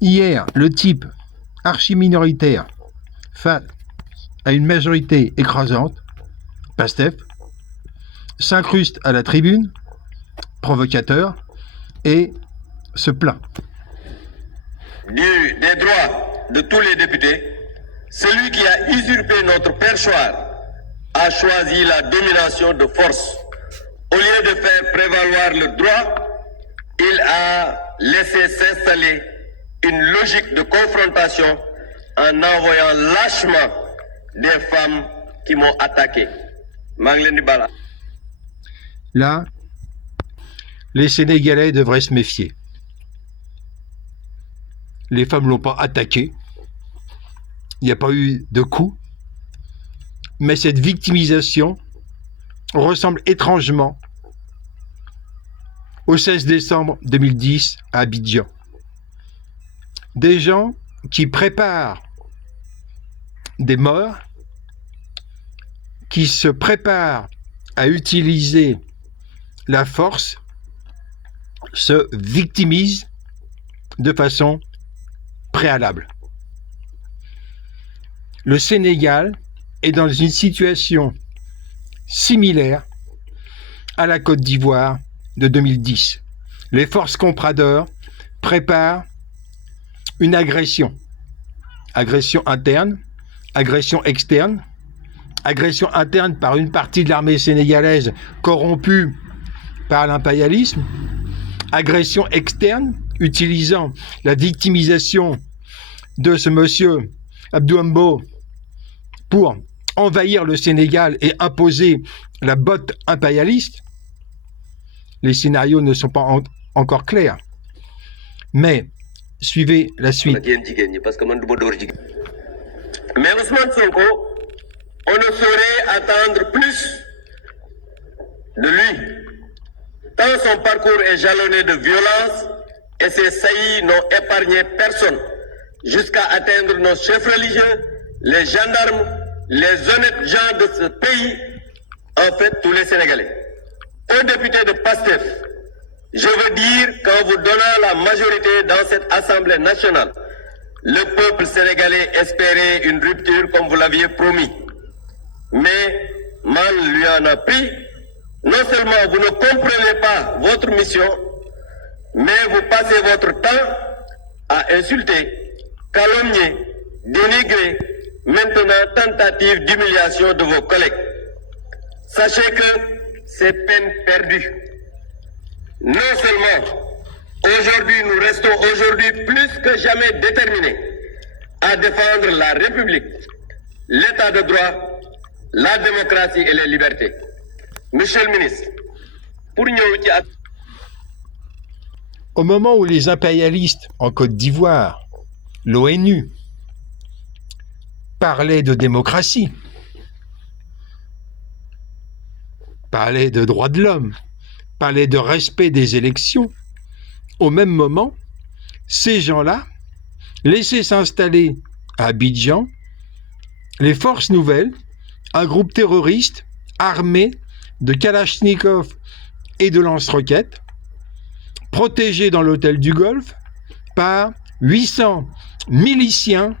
Hier, le type archi-minoritaire face à une majorité écrasante, Pastef, s'incruste à la tribune, provocateur, et se plaint. Des droits de tous les députés, celui qui a usurpé notre perchoir a choisi la domination de force. Au lieu de faire prévaloir le droit, il a laissé s'installer une logique de confrontation en envoyant lâchement des femmes qui m'ont attaqué. Là, les Sénégalais devraient se méfier. Les femmes ne l'ont pas attaqué. Il n'y a pas eu de coup. Mais cette victimisation ressemble étrangement au 16 décembre 2010 à Abidjan. Des gens qui préparent des morts, qui se préparent à utiliser la force, se victimisent de façon préalable. Le Sénégal est dans une situation similaire à la Côte d'Ivoire de 2010. Les forces compradeurs préparent une agression. Agression interne, agression externe, agression interne par une partie de l'armée sénégalaise corrompue par l'impérialisme, agression externe utilisant la victimisation de ce monsieur Abdou Mbow pour envahir le Sénégal et imposer la botte impérialiste. Les scénarios ne sont pas encore clairs. Mais suivez la suite. Mais Ousmane Sonko, on ne saurait attendre plus de lui. Tant son parcours est jalonné de violence et ses saillies n'ont épargné personne, jusqu'à atteindre nos chefs religieux, les gendarmes, les honnêtes gens de ce pays, en fait tous les Sénégalais. Aux députés de PASTEF, je veux dire qu'en vous donnant la majorité dans cette Assemblée nationale, le peuple sénégalais espérait une rupture comme vous l'aviez promis. Mais mal lui en a pris. Non seulement vous ne comprenez pas votre mission, mais vous passez votre temps à insulter, calomnier, dénigrer, maintenant tentative d'humiliation de vos collègues. Sachez que c'est peine perdue. Non seulement aujourd'hui nous restons plus que jamais déterminés à défendre la République, l'état de droit, la démocratie et les libertés. Monsieur le ministre, pour nous... Au moment où les impérialistes en Côte d'Ivoire, l'ONU, parlaient de démocratie, parlaient de droits de l'homme, parlaient de respect des élections, au même moment, ces gens-là laissaient s'installer à Abidjan les forces nouvelles, un groupe terroriste armé de Kalachnikov et de lance-roquettes, protégé dans l'hôtel du Golfe par 800 miliciens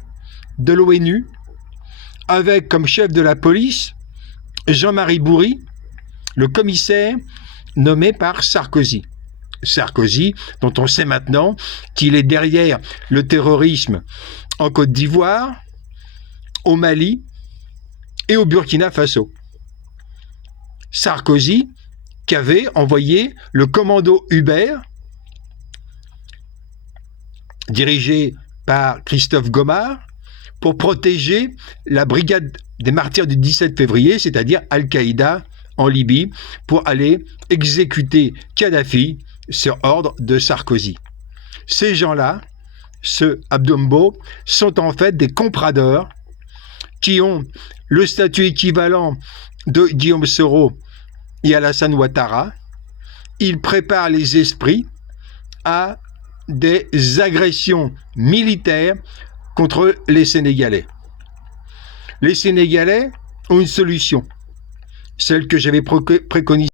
de l'ONU, avec comme chef de la police Jean-Marie Bourry, le commissaire nommé par Sarkozy. Sarkozy, dont on sait maintenant qu'il est derrière le terrorisme en Côte d'Ivoire, au Mali et au Burkina Faso. Sarkozy qui avait envoyé le commando Hubert, dirigé par Christophe Gomard, pour protéger la brigade des martyrs du 17 février, c'est-à-dire Al-Qaïda en Libye, pour aller exécuter Kadhafi sur ordre de Sarkozy. Ces gens-là, ceux Abdou Mbow, sont en fait des compradeurs qui ont le statut équivalent de Guillaume Soro et Alassane Ouattara. Ils préparent les esprits à des agressions militaires contre les Sénégalais. Les Sénégalais ont une solution, celle que j'avais préconisée